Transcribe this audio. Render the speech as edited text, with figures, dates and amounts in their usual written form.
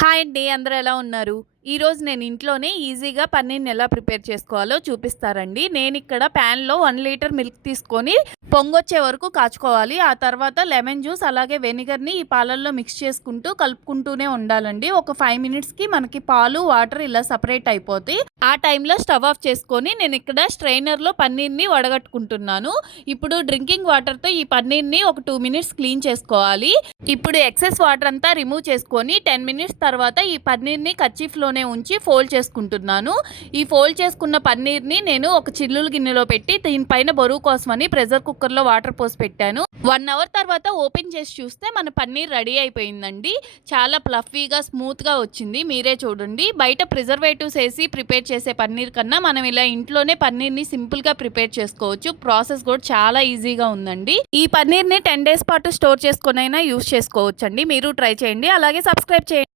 Hi అండి. అందరూ ఎలా ఉన్నారు? ఈరోజు నేను ఇంట్లోనే ఈజీగా పన్నీర్‌ని ఎలా ప్రిపేర్ చేసుకోవాలో చూపిస్తారండి. నేనిక్కడ ప్యాన్‌లో 1 లీటర్ మిల్క్ తీసుకొని పొంగొచ్చే వరకు కాచుకోవాలి. ఆ తర్వాత లెమన్ జ్యూస్ అలాగే వెనిగర్‌ని ఈ పాలల్లో మిక్స్ చేసుకుంటూ కలుపుకుంటూనే ఉండాలండి. ఒక 5 మినిట్స్‌కి మనకి పాలు, వాటర్ ఇలా సెపరేట్ అయిపోతాయి. ఆ టైంలో స్టవ్ ఆఫ్ చేసుకొని నేనిక్కడ స్ట్రైనర్‌లో పన్నీర్‌ని వడగట్టుకుంటున్నాను. ఇప్పుడు డ్రింకింగ్ వాటర్‌తో ఈ పన్నీర్‌ని ఒక 2 మినిట్స్ క్లీన్ చేసుకోవాలి. ఇప్పుడు ఎక్సెస్ వాటర్ అంతా రిమూవ్ చేసుకొని 10 మినిట్స్ తర్వాత ఈ పన్నీర్‌ని కర్చీఫ్‌లోనే ఉంచి ఫోల్డ్ చేసుకుంటున్నాను. ఈ ఫోల్డ్ చేసుకున్న పన్నీర్‌ని నేను ఒక చిల్లులు గిన్నెలో పెట్టి దీనిపైన బరువు కోసమని ప్రెషర్ కుక్కర్‌లో వాటర్ పోసి పెట్టాను. 1 అవర్ తర్వాత ఓపెన్ చేసి చూస్తే మన పన్నీర్ రెడీ అయిపోయిందండి. చాలా ఫ్లఫీగా, స్మూత్‌గా వచ్చింది. మీరే చూడండి. బయట ప్రిజర్వేటివ్స్ ఏసి ప్రిపేర్ చేసే పన్నీర్ కన్నా మనం ఇలా ఇంట్లోనే పన్నీర్‌ని సింపుల్‌గా ప్రిపేర్ చేసుకోవచ్చు. ప్రాసెస్ కూడా చాలా ఈజీగా ఉందండి. ఈ పన్నీర్‌ని 10 డేస్ పాటు స్టోర్ చేసుకొనైనా యూజ్ చేసుకోవచ్చండి. మీరు ట్రై చేయండి. అలాగే సబ్స్క్రైబ్ చేయండి.